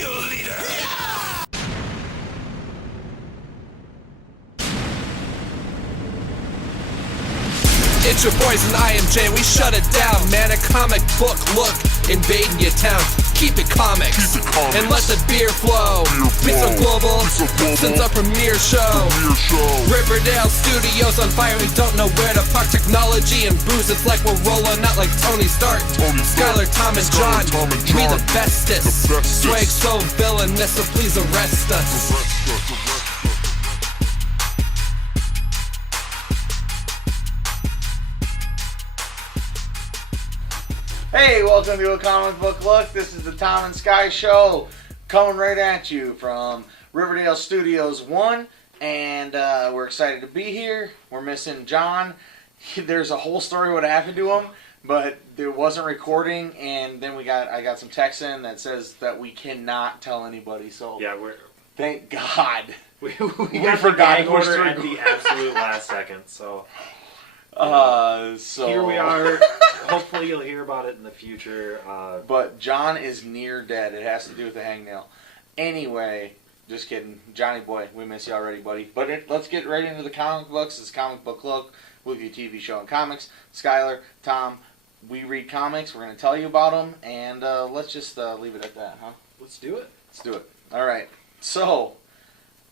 cheerleader. It's your boys and IMJ, we shut it down, man. A comic book look, invading your town. Keep it comics, and let the beer flow. Be so global, since our premiere show. Riverdale Studios on fire, we don't know where to park. Technology and booze, it's like we're rolling out like Tony Stark. Skylar, Tom, and John, we the bestest. Swag so villainous, so please arrest us. Hey, welcome to a comic book look. This is the Tom and Sky Show, coming right at you from Riverdale Studios 1, and we're excited to be here. We're missing John. There's a whole story what happened to him, but there wasn't recording, and then I got some text in that says that we cannot tell anybody. So yeah, thank God we got the gag order at the absolute last second. So here we are. Hopefully you'll hear about it in the future. But John is near dead. It has to do with the hangnail. Anyway, just kidding. Johnny boy, we miss you already, buddy. But let's get right into the comic books. It's Comic Book Look with your TV show and comics. Skylar, Tom, we read comics. We're going to tell you about them. And let's just leave it at that, huh? Let's do it. Let's do it. All right. So,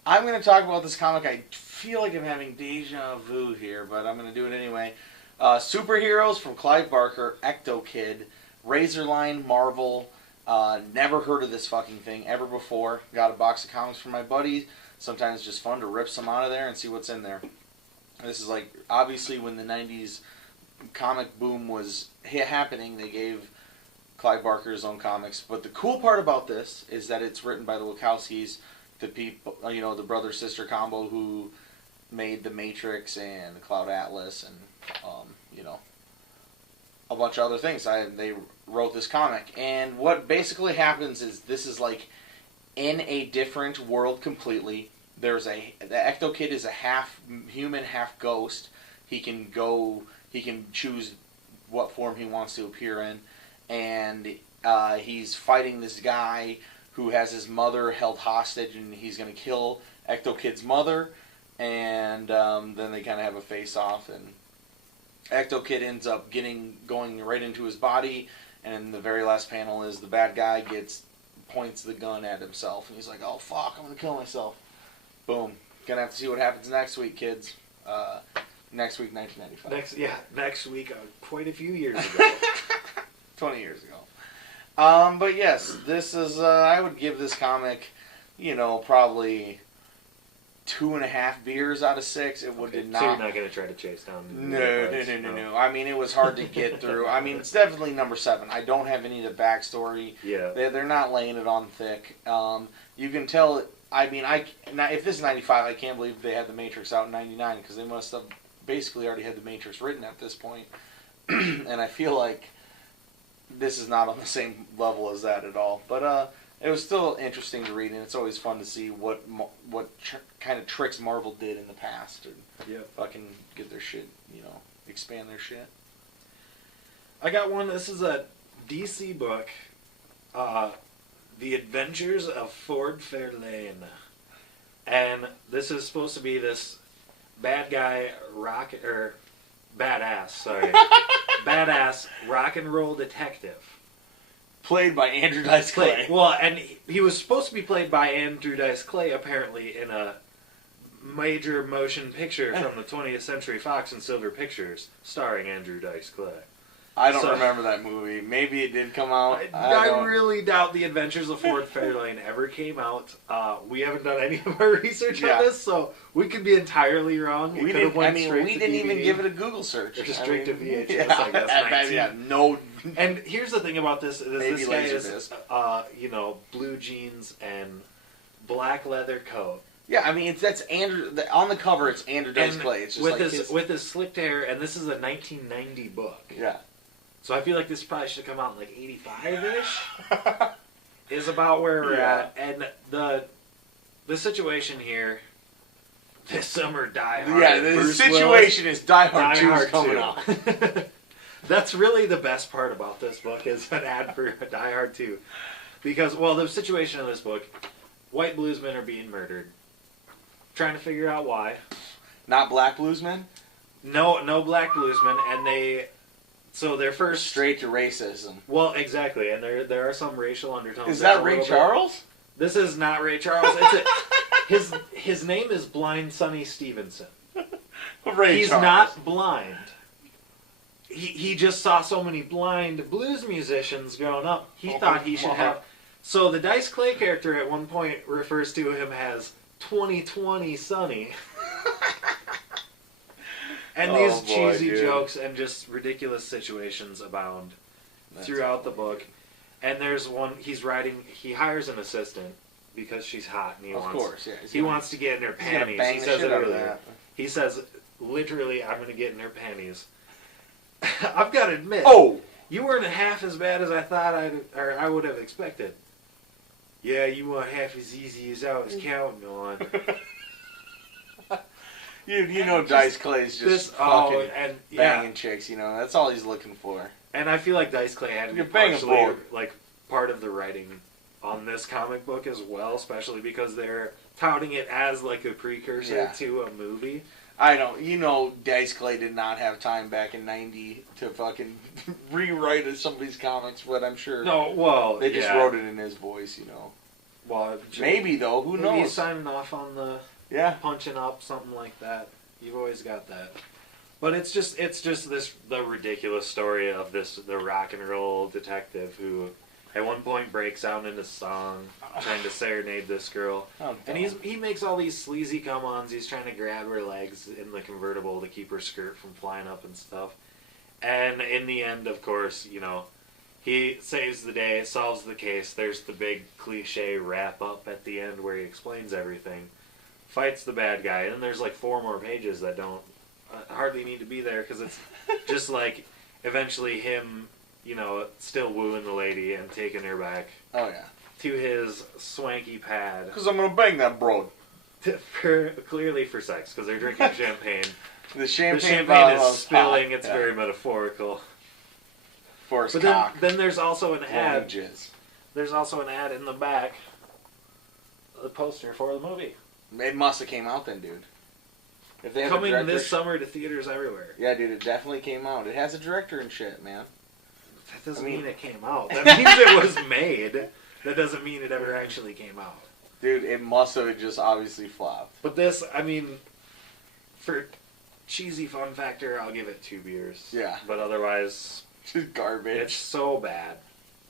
I'm going to talk about this comic. I feel like I'm having deja vu here, but I'm going to do it anyway. Superheroes from Clive Barker, Ecto Kid, Razorline, Marvel. Never heard of this fucking thing ever before. Got a box of comics from my buddies. Sometimes it's just fun to rip some out of there and see what's in there. This is like, obviously when the 90s comic boom was happening, they gave Clive Barker his own comics. But the cool part about this is that it's written by the Wachowskis, the people, the brother-sister combo who made The Matrix and the Cloud Atlas and a bunch of other things. They wrote this comic, and what basically happens is this is like in a different world completely. The Ecto Kid is a half human, half ghost. He can choose what form he wants to appear in, and he's fighting this guy who has his mother held hostage, and he's going to kill Ecto Kid's mother, and then they kind of have a face-off, and Ecto Kid ends up going right into his body, and the very last panel is the bad guy points the gun at himself, and he's like, "Oh fuck, I'm gonna kill myself." Boom. Gonna have to see what happens next week, kids. Next week, 1995. Next week, quite a few years ago. 20 years ago. But yes, this is. I would give this comic, probably 2.5 beers out of 6. It did not. So you're not going to try to chase down? No. I mean, it was hard to get through. I mean, it's definitely number 7. I don't have any of the backstory. Yeah. They're not laying it on thick. You can tell. I mean, if this is 95, I can't believe they had The Matrix out in 99 because they must have basically already had The Matrix written at this point. And I feel like this is not on the same level as that at all. But it was still interesting to read, and it's always fun to see what kind of tricks Marvel did in the past, and fucking get their shit, expand their shit. I got one. This is a DC book, The Adventures of Ford Fairlane, and this is supposed to be this bad guy badass rock and roll detective. Played by Andrew Dice Clay. Well, and he was supposed to be played by Andrew Dice Clay, apparently, in a major motion picture from the 20th Century Fox and Silver Pictures, starring Andrew Dice Clay. I don't remember that movie. Maybe it did come out. I really doubt The Adventures of Ford Fairlane ever came out. We haven't done any of our research on this, so we could be entirely wrong. We didn't even give it a Google search. Or just straight to VHS, I guess. No. And here's the thing about this guy is, blue jeans and black leather coat. Yeah, I mean, that's Andrew. On the cover, it's Andrew Dice Clay. It's just with his slicked hair, and this is a 1990 book. Yeah. So I feel like this probably should have come out in like 85-ish. Is about where we're at, and the situation here. This summer, Die Hard. Yeah, the situation is Die Hard 2 is coming out. That's really the best part about this book is an ad for Die Hard 2. Because, well, the situation in this book, white bluesmen are being murdered. Trying to figure out why. Not black bluesmen? No black bluesmen, and so their first... Straight to racism. Well, exactly, and there are some racial undertones. Is that Ray Charles? This is not Ray Charles. His name is Blind Sonny Stevenson. He's Charles. not blind. He just saw so many blind blues musicians growing up. He thought he should have... So the Dice Clay character at one point refers to him as 2020 Sonny. And these cheesy jokes and just ridiculous situations abound throughout the book. And there's one, he hires an assistant because she's hot and he wants to get in her panties. He says it earlier. He says, literally, I'm going to get in her panties. I've got to admit, you weren't half as bad as I thought I would have expected. Yeah, you weren't half as easy as I was counting on. You know Dice Clay's just fucking banging chicks, you know. That's all he's looking for. And I feel like Dice Clay had to be partially, like, part of the writing on this comic book as well, especially because they're touting it as, like, a precursor to a movie. I don't... You know Dice Clay did not have time back in 90 to fucking rewrite some of these comics, but I'm sure... No, well, they just wrote it in his voice, you know. Well, maybe, though. Who knows? He's signing off on the... punching up, something like that. You've always got that. But it's just the ridiculous story of the rock and roll detective who at one point breaks out into song trying to serenade this girl. And he makes all these sleazy come-ons. He's trying to grab her legs in the convertible to keep her skirt from flying up and stuff. And in the end, of course, you know, he saves the day, solves the case. There's the big cliche wrap-up at the end where he explains everything. Fights the bad guy, and then there's like 4 more pages that don't hardly need to be there because it's just like eventually him, you know, still wooing the lady and taking her back. To his swanky pad. Because I'm gonna bang that broad. Clearly for sex, because they're drinking champagne. The champagne is spilling. It's very metaphorical. For his but cock. Then there's also an ad. There's also an ad in the back. The poster for the movie. It must have came out then, dude. If they have coming this summer to theaters everywhere. Yeah, dude, it definitely came out. It has a director and shit, man. That doesn't mean it came out. That means it was made. That doesn't mean it ever actually came out. Dude, it must have just obviously flopped. But this, I mean, for cheesy fun factor, I'll give it 2 beers. Yeah. But otherwise... just garbage. It's so bad.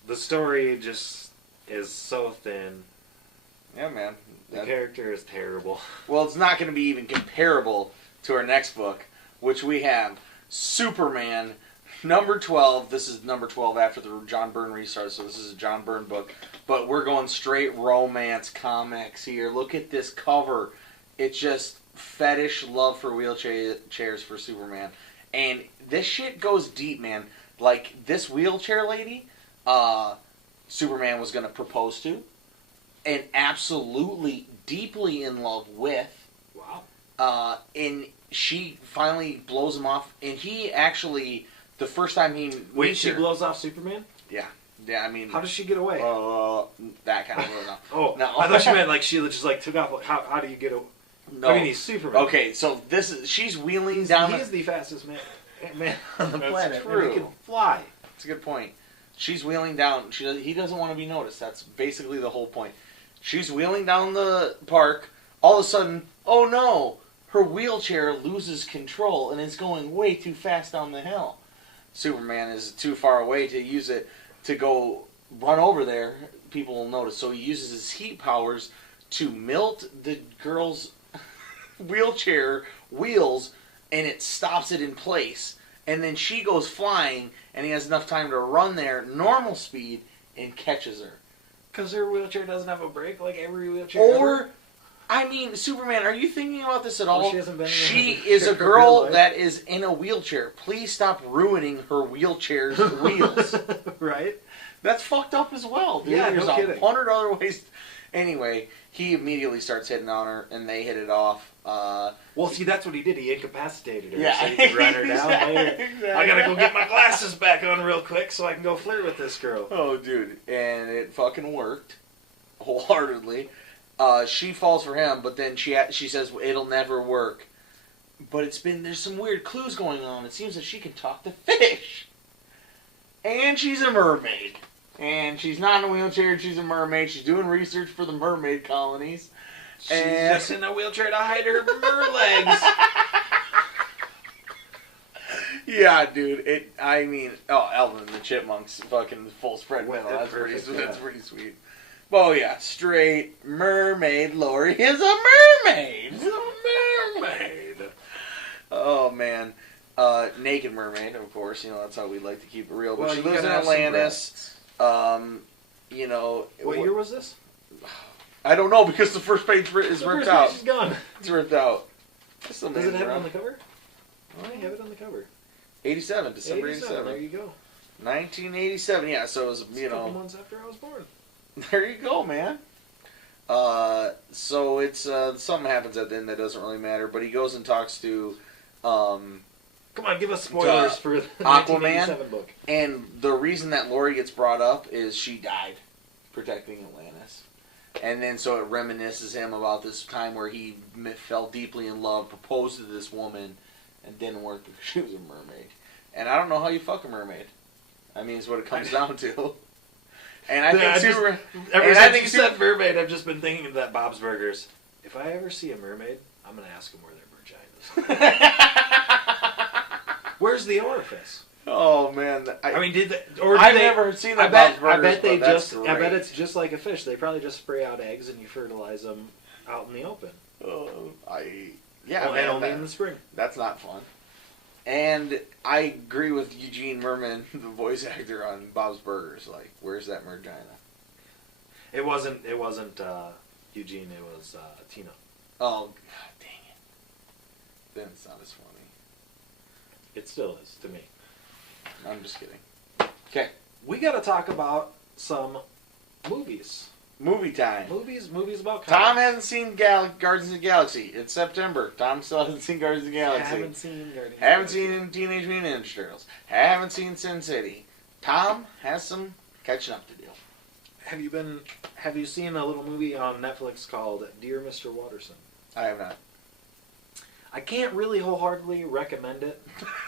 The story just is so thin. Yeah, man. The character is terrible. Well, it's not going to be even comparable to our next book, which we have Superman, number 12. This is number 12 after the John Byrne restart, so this is a John Byrne book. But we're going straight romance comics here. Look at this cover. It's just fetish love for wheelchairs for Superman. And this shit goes deep, man. Like, this wheelchair lady, Superman was going to propose to. And absolutely deeply in love with. Wow. And she finally blows him off. And he actually, the first time he meets she her, blows off Superman? Yeah. Yeah, I mean... How does she get away? That kind of... No. I thought you meant like she just like took off. Like, how do you get away? No. I mean, he's Superman. Okay, so she's wheeling down... He is the fastest man on the planet. True. And he can fly. That's a good point. She's wheeling down... He doesn't want to be noticed. That's basically the whole point. She's wheeling down the park. All of a sudden, oh no! Her wheelchair loses control and is going way too fast down the hill. Superman is too far away to use it to go run over there. People will notice. So he uses his heat powers to melt the girl's wheelchair wheels, and it stops it in place. And then she goes flying, and he has enough time to run there, normal speed, and catches her. Because her wheelchair doesn't have a brake like every wheelchair. Or, I mean, Superman, are you thinking about this at all? She is a girl that is in a wheelchair. Please stop ruining her wheelchair's wheels. Right? That's fucked up as well, dude. Yeah, There's no kidding. 100 other ways. Anyway, he immediately starts hitting on her, and they hit it off. Well, see, that's what he did. He incapacitated her, Yeah. so he could run her down later. Exactly. I gotta go get my glasses back on real quick so I can go flirt with this girl. Oh, dude. And it fucking worked. Wholeheartedly. She falls for him, but then she says, it'll never work. But there's some weird clues going on. It seems that she can talk to fish. And she's a mermaid. And she's not in a wheelchair, she's a mermaid. She's doing research for the mermaid colonies. She's just in a wheelchair to hide her mer legs. Yeah, dude. Alvin and the Chipmunks fucking full spread Well, middle. That's perfect, pretty sweet. Oh yeah, straight mermaid Lori is a mermaid. She's a mermaid. Oh man, naked mermaid, of course. You know that's how we like to keep it real. But Well, she you lives in gotta have some Atlantis. What year was this? I don't know because the first page is The ripped first out. page is gone. It's ripped out. Does Does it have it on the cover? Oh, I have it on the cover. 87, December 87. There you go. 1987, yeah, so it was, It's a couple months after I was born. There you go, man. So it's, something happens at the end that doesn't really matter, but he goes and talks to, Come on, give us spoilers for the Aquaman. 1987 book. And the reason that Lori gets brought up is she died protecting Atlantis. And then so it reminisces him about this time where he fell deeply in love, proposed to this woman, and didn't work because she was a mermaid. And I don't know how you fuck a mermaid. I mean, it's what it comes down to. And I think ever since you said mermaid, I've just been thinking of that Bob's Burgers. If I ever see a mermaid, I'm going to ask them where their vagina is. Where's the orifice? Oh man! I've never seen that. I bet it's just like a fish. They probably just spray out eggs and you fertilize them out in the open. And only in the spring. That's not fun. And I agree with Eugene Merman, the voice actor on Bob's Burgers. Like, where's that mergina? It wasn't Eugene. It was Tino. Oh, god dang it! Then it's not as funny. It still is to me. I'm just kidding. Okay. We got to talk about some movies. Movie time. Movies about comics. Tom hasn't seen Guardians of the Galaxy. It's September. Tom still hasn't seen Guardians of the Galaxy. Haven't seen Guardians. Haven't seen Teenage Mutant Ninja Turtles. Haven't seen Sin City. Tom has some catching up to do. Have you seen a little movie on Netflix called Dear Mr. Watterson? I have not. I can't really wholeheartedly recommend it.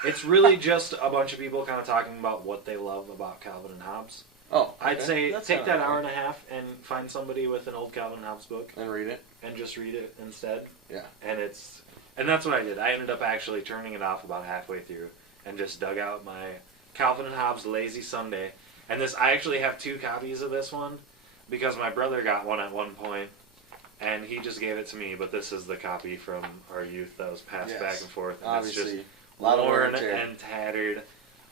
It's really just a bunch of people kind of talking about what they love about Calvin and Hobbes. Oh, okay. I'd say That's take that not hour and a half and find somebody with an old Calvin and Hobbes book and read it. And just read it instead. Yeah. And that's what I did. I ended up actually turning it off about halfway through and just dug out my Calvin and Hobbes Lazy Sunday. And I actually have 2 copies of this one because my brother got one at one point. And he just gave it to me, but this is the copy from our youth that was passed back and forth. And obviously. It's just a lot worn of and tattered.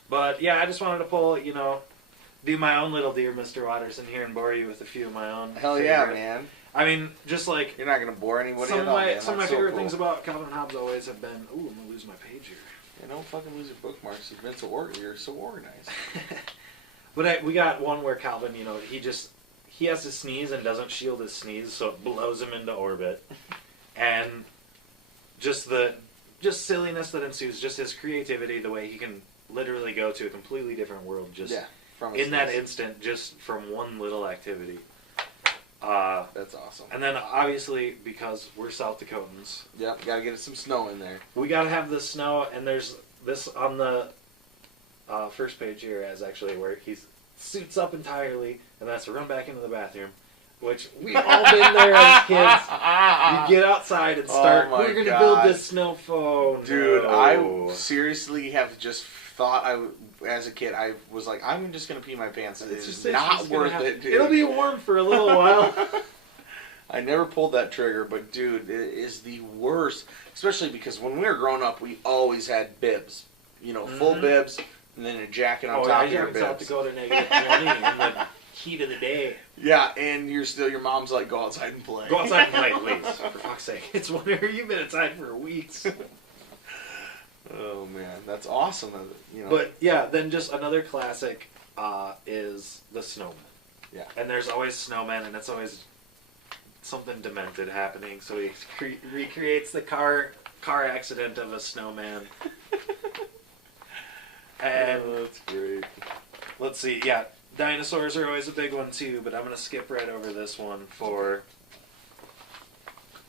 But yeah, I just wanted to do my own little Dear Mr. Watterson here and bore you with a few of my own. Hell yeah, man. I mean, just like... You're not going to bore anybody Some at all, man. of my favorite things about Calvin and Hobbes always have been... Ooh, I'm going to lose my page here. Yeah, don't fucking lose your bookmarks. You've been you're so organized. But we got one where Calvin, he has to sneeze and doesn't shield his sneeze, so it blows him into orbit. And just silliness that ensues, just his creativity, the way he can literally go to a completely different world in that instant, just from one little activity. That's awesome. And then obviously, because we're South Dakotans, yep, gotta get some snow in there. We gotta have the snow, and there's this on the first page here as actually where he suits up entirely and has to run back into the bathroom, which we've all been there as kids. You get outside and start, we're going to build this snow phone. Dude, I seriously have just thought, as a kid, I was like, I'm just going to pee my pants. It's just not worth it, dude. It'll be warm for a little while. I never pulled that trigger, but dude, it is the worst. Especially because when we were growing up, we always had bibs. Full bibs, and then a jacket on top of your bibs. South Dakota -20 in the heat of the day. Yeah, and your mom's like, go outside and play. Go outside and play, please. For fuck's sake. It's winter. You've been inside for weeks. Oh, man. That's awesome. But, yeah, then just another classic. is the snowman. Yeah. And there's always snowmen, and it's always something demented happening. So he recreates the car accident of a snowman. And that's great. let's see, yeah, dinosaurs are always a big one too, but I'm going to skip right over this one for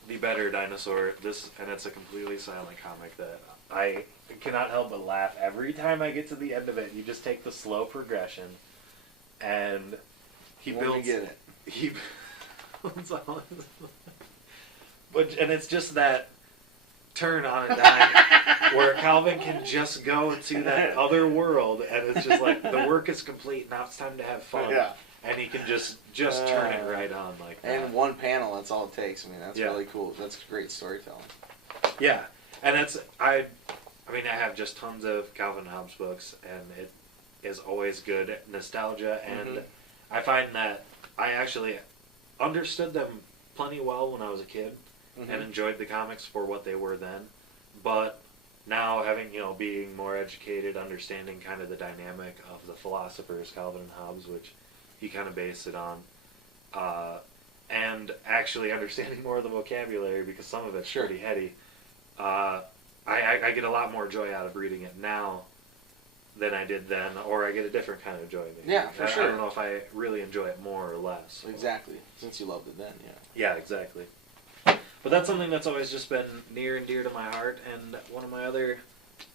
the better dinosaur. And it's a completely silent comic that I cannot help but laugh every time I get to the end of it. You just take the slow progression, and he When builds. we get it. He builds all. And it's just that turn on a dime where Calvin can just go to that other world, and it's just like the work is complete. Now it's time to have fun. Yeah. And he can just turn it right on like that. And one panel, that's all it takes. I mean, that's Yeah. really cool. That's great storytelling. Yeah, and I mean, I have just tons of Calvin and Hobbes books, and it is always good nostalgia, and I find that I actually understood them plenty well when I was a kid, and enjoyed the comics for what they were then, but now having, being more educated, understanding kind of the dynamic of the philosophers, Calvin and Hobbes, which he kind of based it on, and actually understanding more of the vocabulary, because some of it's pretty heady, I get a lot more joy out of reading it now than I did then, or I get a different kind of joy. Maybe. Yeah, for sure. I don't know if I really enjoy it more or less. Exactly. Since you loved it then, yeah. Yeah, exactly. But that's something that's always just been near and dear to my heart, and one of my other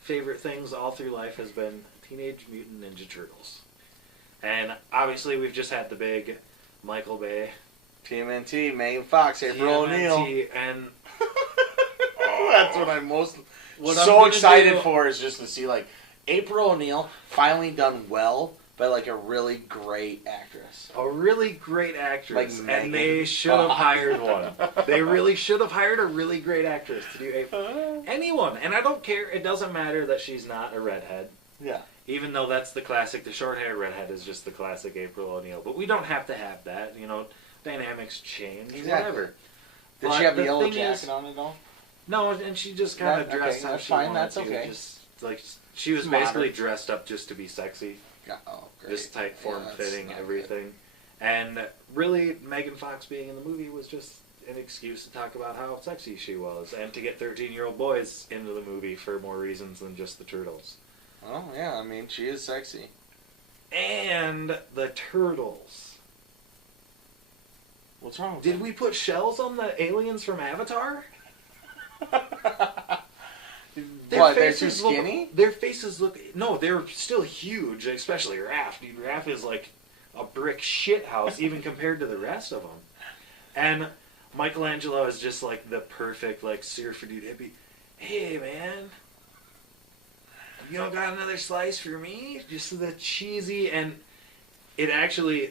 favorite things all through life has been Teenage Mutant Ninja Turtles. And obviously we've just had the big Michael Bay. TMNT, Megan Fox, April O'Neil. And that's what I'm most I'm excited for, is just to see April O'Neil finally done well by a really great actress. A really great actress. Like and Megan they should have Fox. hired one. They really should have hired a really great actress to do anyone. And I don't care. It doesn't matter that she's not a redhead. Yeah. Even though that's the classic, the short hair redhead is just the classic April O'Neil. But we don't have to have that. Dynamics change. Exactly. Whatever. Did she have the yellow jacket on at all? No, and she just kind of dressed how she wanted that's to. okay. Just she was It's basically modern. dressed up just to be sexy. Yeah, oh, great. Just tight form Yeah, that's fitting, not everything. And really, Megan Fox being in the movie was just an excuse to talk about how sexy she was, and to get 13-year-old boys into the movie for more reasons than just the turtles. Oh, yeah, I mean, she is sexy. And the turtles. What's wrong with Did we put shells on the aliens from Avatar? What, they're too skinny? Their faces look... No, they're still huge, especially Raph. Dude, Raph is like a brick shithouse, even compared to the rest of them. And Michelangelo is just like the perfect, surfer dude hippie. Hey, man. You don't got another slice for me? Just the cheesy... And it actually...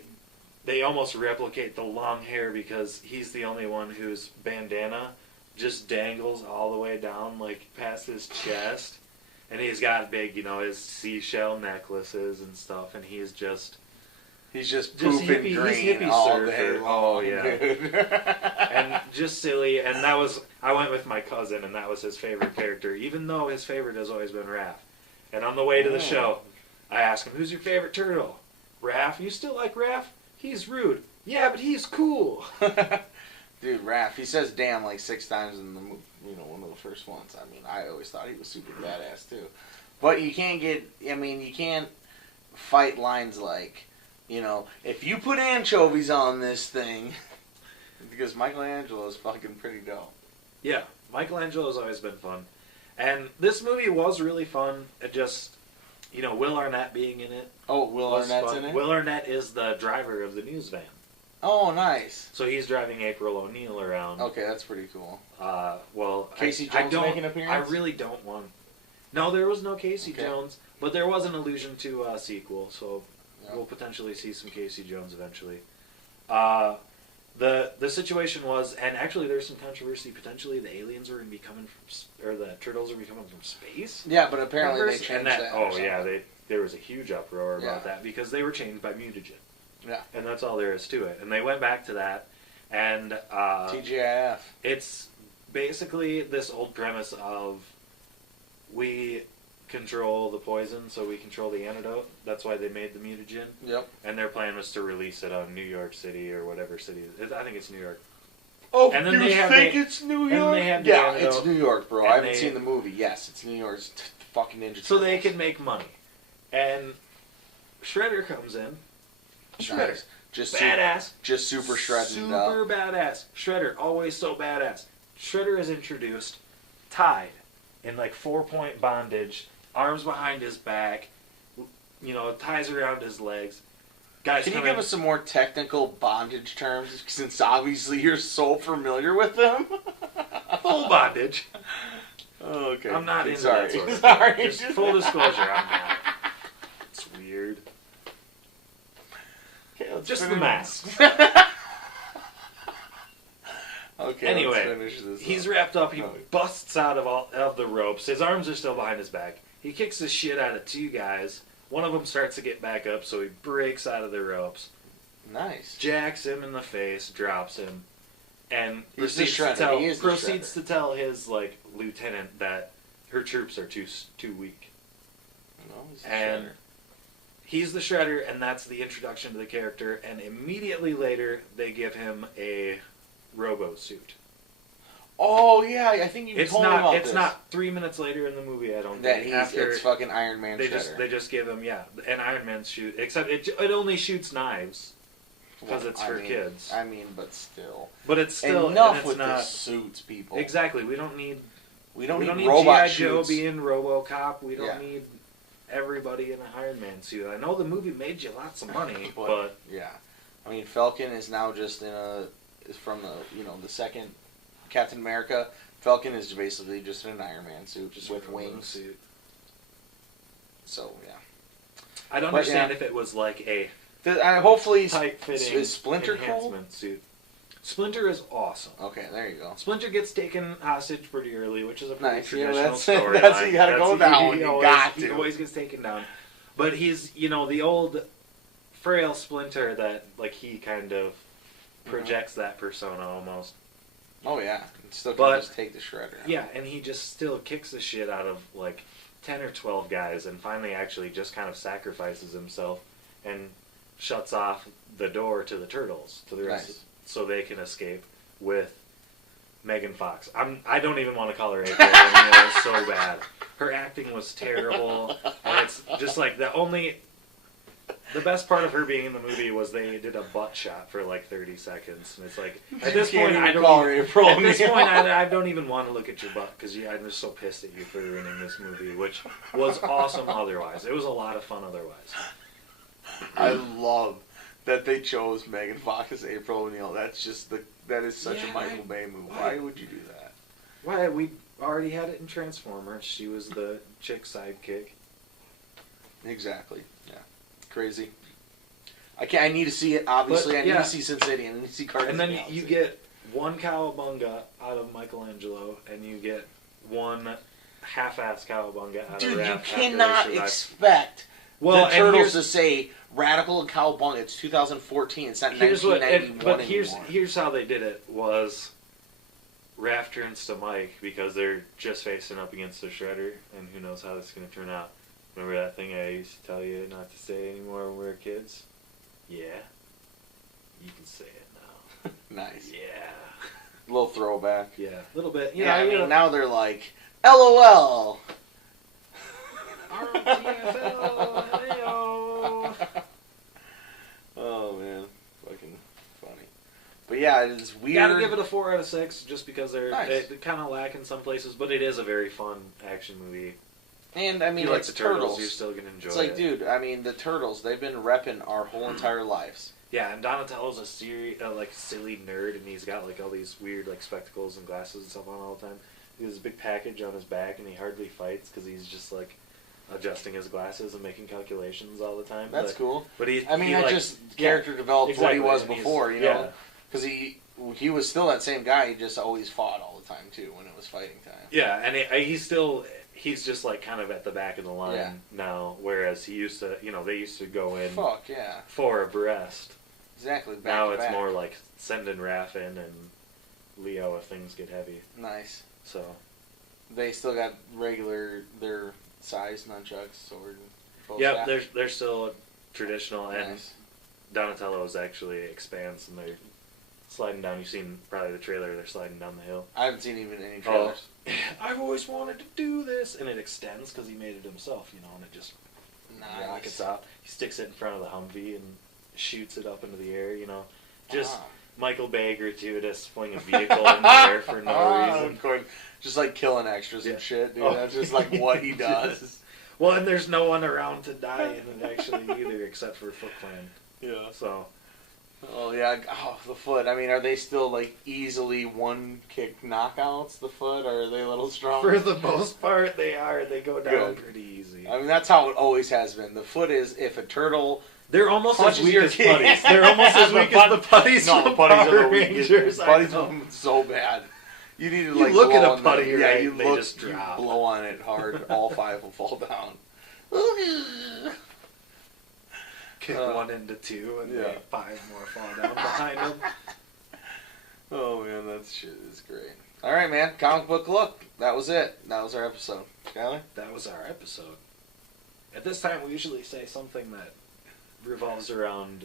They almost replicate the long hair, because he's the only one whose bandana just dangles all the way down, past his chest. And he's got big, his seashell necklaces and stuff, and he's just pooping hippie, green he's hippie all surfer. day long. Oh, yeah. And just silly. And I went with my cousin, and that was his favorite character, even though his favorite has always been Raph. And on the way to the show, I asked him, who's your favorite turtle? Raph? You still like Raph? He's rude. Yeah, but he's cool. Dude, Raph, he says damn 6 times in the movie, one of the first ones. I mean, I always thought he was super badass too. But you can't fight lines if you put anchovies on this thing, because Michelangelo is fucking pretty dope. Yeah, Michelangelo's always been fun. And this movie was really fun. It just, Will Arnett being in it. Oh, Will Arnett's fun. in it? Will Arnett is the driver of the news van. Oh, nice. So he's driving April O'Neil around. Okay, that's pretty cool. Well, Casey I Jones don't, make an appearance? I really don't want... No, there was no Casey Okay. Jones, but there was an allusion to a sequel, so Yeah. we'll potentially see some Casey Jones eventually. The situation was, and actually there's some controversy, potentially the aliens are going to be coming from, or the turtles are going to be coming from space. Yeah, but apparently they changed and that. Oh yeah, there was a huge uproar about Yeah. that, because they were changed by mutagen. Yeah. And that's all there is to it. And they went back to that, and TGIF. it's basically this old premise of we control the poison, so we control the antidote. That's why they made the mutagen. Yep. And their plan was to release it on New York City or whatever city. I think it's New York. Oh, And then you they have think the- it's New and then York? they have the Yeah, antidote, it's New York, bro. and I haven't they- seen the movie. Yes, it's New York. It's fucking Ninja So they Turtles. can make money. And Shredder comes in. Shredder. Nice. Just Badass. Just super shredded Super up. badass. Shredder, always so badass. Shredder is introduced, tied, in like 4-point bondage, arms behind his back, ties around his legs. Guys, Can you come give in. us some more technical bondage terms, since obviously you're so familiar with them? Full bondage? Oh, okay. I'm not into Sorry. that sort of Sorry. Just full disclosure, I'm not. It's weird. Okay, let's Just the finish- mask. Okay, Anyway, let's finish this he's up. wrapped up. He Oh. busts out of all of the ropes. His arms are still behind his back. He kicks the shit out of 2 guys. One of them starts to get back up, so he breaks out of the ropes, Nice. jacks him in the face, drops him, and He's the proceeds to Shredder. tell He is the Shredder. to tell his lieutenant that her troops are too weak. No, he's a And shredder. he's the Shredder, and that's the introduction to the character. And immediately later, they give him a robo suit. Oh yeah, I think you told me about It's this. not 3 minutes later in the movie. I don't that think. it's fucking Iron Man they Shredder. just give him an Iron Man suit, except it only shoots knives because it's for kids. I mean, but still. But it's still Enough and it's with not, the suits, people. Exactly. We don't need We don't we need don't need robot G.I. Joe shoots. being RoboCop. We don't Yeah. need everybody in an Iron Man suit. I know the movie made you lots of money, But- but Yeah, I mean, Falcon is now just is from the second Captain America. Falcon is basically just in an Iron Man suit, just with a robo wings. suit. So yeah, I'd But, understand yeah. if it was like a hopefully tight-fitting is Splinter cool? enhancement suit. Splinter is awesome. Okay, there you go. Splinter gets taken hostage pretty early, which is a pretty Nice. Yeah, traditional that's storyline. you gotta go down. You got He to. always gets taken down. But he's, the old frail Splinter that, he kind of projects that persona almost. Oh yeah, and still can But- just take the shredder. out. Yeah, and he just still kicks the shit out of, 10 or 12 guys and finally actually just kind of sacrifices himself and shuts off the door to the turtles, to the rest, Nice. so they can escape with Megan Fox. I don't even want to call her April. I mean, it was so bad. Her acting was terrible, and it's just the best part of her being in the movie was they did a butt shot for 30 seconds, and it's at this You can't point I even don't call her April at this O'Neil. point I don't even want to look at your butt because I'm just so pissed at you for ruining this movie, which was awesome otherwise. It was a lot of fun otherwise. I love that they chose Megan Fox as April O'Neil. That is such a Yeah, Michael Bay move. Why would you do that? Why, we already had it in Transformers. She was the chick sidekick. Exactly. Yeah. Crazy. I need to see it. Obviously, But, I need yeah. to see Sin City. I need to see Guardians And then of the you Galaxy. get one cowabunga out of Michelangelo, and you get one half-ass cowabunga out Dude, of you Raph after they cannot survive. expect Well, the and Turtles here's- to say radical and cowabunga. It's 2014. It's not Here's 1991 but anymore. here's how they did it was Raph turns to Mike because they're just facing up against the Shredder, and who knows how this is going to turn out. Remember that thing I used to tell you not to say anymore when we were kids? Yeah. You can say it now. Nice. Yeah. Little throwback. Yeah. A little bit. Yeah, I you mean, know. now they're like, LOL. RTFL, heyo. Oh, man. Fucking funny. But yeah, it's weird. Gotta give it a 4 out of 6 just because they're Nice. kind of lack in some places, but it is a very fun action movie. And, I If mean, you like it's the Turtles, Turtles. you're still gonna enjoy It's like, it. dude, I mean, the Turtles, they've been repping our whole entire lives. Yeah, and Donatello's a silly nerd, and he's got all these weird spectacles and glasses and stuff on all the time. He has a big package on his back, and he hardly fights because he's just adjusting his glasses and making calculations all the time. That's cool. But I mean, that just character developed exactly, what he was and he's- before, you yeah. know? Because he was still that same guy, he just always fought all the time, too, when it was fighting time. Yeah, and he's just kind of at the back of the line Yeah. now, whereas he used to, they used to go in Fuck, yeah. 4 abreast. Exactly, back Now to it's back. more sending Raph in and Leo if things get heavy. Nice. So They still got their size nunchucks, sword, and bow Yeah, staff. they're still traditional, and Nice. Donatello's actually expands, and they're sliding down. You've seen probably the trailer. They're sliding down the hill. I haven't seen even any trailers. I've always wanted to do this, and it extends because he made it himself, and it just rockets out. He sticks it in front of the Humvee and shoots it up into the air. Just Michael Bay gratuitous, fling a vehicle in the air for no reason. Of course. Just like killing extras and shit, dude. Oh. That's just like what he does. Well, and there's no one around to die in it actually either, except for Foot Clan. Yeah. So. Oh yeah. Oh, the Foot. I mean, are they still like easily one kick knockouts? The Foot, or are they a little strong? For the most part, they are. They go down Good. pretty easy. I mean, that's how it always has been. The Foot is if a turtle. They're almost as punches weak your as kid. putties. They're almost as weak as the putties No, from putties are Power the weakest. Rangers. I Putties know. are so bad. You need to You like look blow at a on putty, them. right, Yeah, they just drop. You blow on it hard. All five will fall down. Kick one into two, and yeah. 5 more fall down behind them. Oh man, that shit is great. All right, man. Comic book look. That was it. That was our episode. Skyler? That was our episode. At this time, we usually say something that revolves around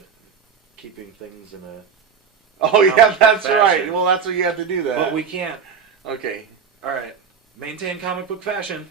keeping things in a... Oh yeah, Comic book that's fashion. right. Well, that's what you have to do. That. But we can't. Okay. All right. Maintain comic book fashion.